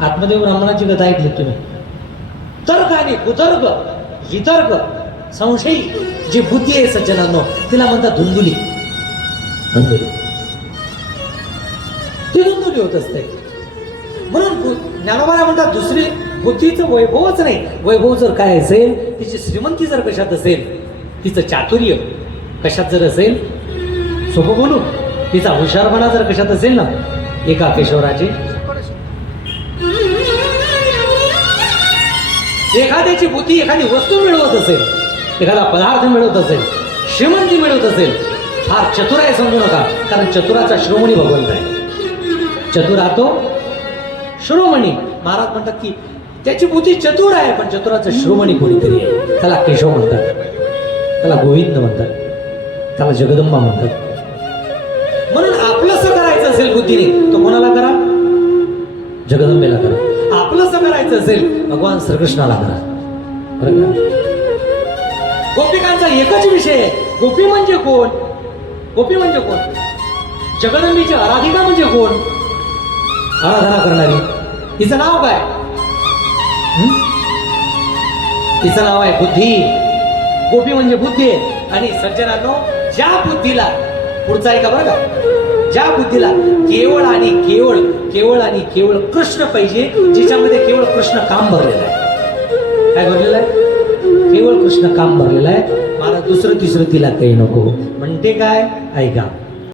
आत्मदेव ब्राह्मणाची कथा ऐकली तुम्ही. तर्क आणि कुतर्क वितर्क संशयी जी बुद्धी आहे सज्जनांनो, तिला म्हणतात धुंदुली. धुंदुली ती धुंदुली होत असते. म्हणून ज्ञानोबा म्हणतात दुसरी बुद्धीचं वैभवच नाही. वैभव जर काय असेल, तिची श्रीमंती जर कशात असेल, तिचं चातुर्य कशात जर असेल, सोपं बोलू, तिचा हुशारपणा जर कशात असेल ना, एका केशवराचे एखाद्याची बुद्धी एखादी वस्तू मिळवत असेल, एखादा पदार्थ मिळवत असेल, श्रीमंती मिळवत असेल, फार चतुर आहे समजू नका. कारण चतुराचा शिरोमणी भगवंत आहे. चतुरा तो शिरोमणी. महाराज म्हणतात की त्याची बुद्धी चतुर आहे, पण चतुराचा शिरोमणी कोणीतरी आहे. त्याला केशव म्हणतात, त्याला गोविंद म्हणतात, त्याला जगदंबा म्हणतात. म्हणून आपलंसं करायचं असेल बुद्धीने तो कोणाला करा? जगदंबेला करा. आपलंसं करायचं असेल भगवान श्रीकृष्णाला करा. बरं का? गोपिकांचा एकच विषय आहे. गोपी म्हणजे कोण? गोपी म्हणजे कोण? जगदंबीची आराधिका म्हणजे कोण? आराधना करणारी. तिचं नाव काय? तिचं नाव आहे बुद्धी. गोपी म्हणजे बुद्धी आहे. आणि सज्जनांनो, ज्या बुद्धीला, पुढचा ऐका बरं का, ज्या बुद्धीला केवळ आणि केवळ केवळ आणि केवळ कृष्ण पाहिजे, जिच्यामध्ये केवळ कृष्ण काम भरलेलं आहे. काय भरलेलं आहे? केवळ कृष्ण काम भरलेलं आहे. मला दुसरं तिसरं तिला काही नको. म्हणते काय? ऐका.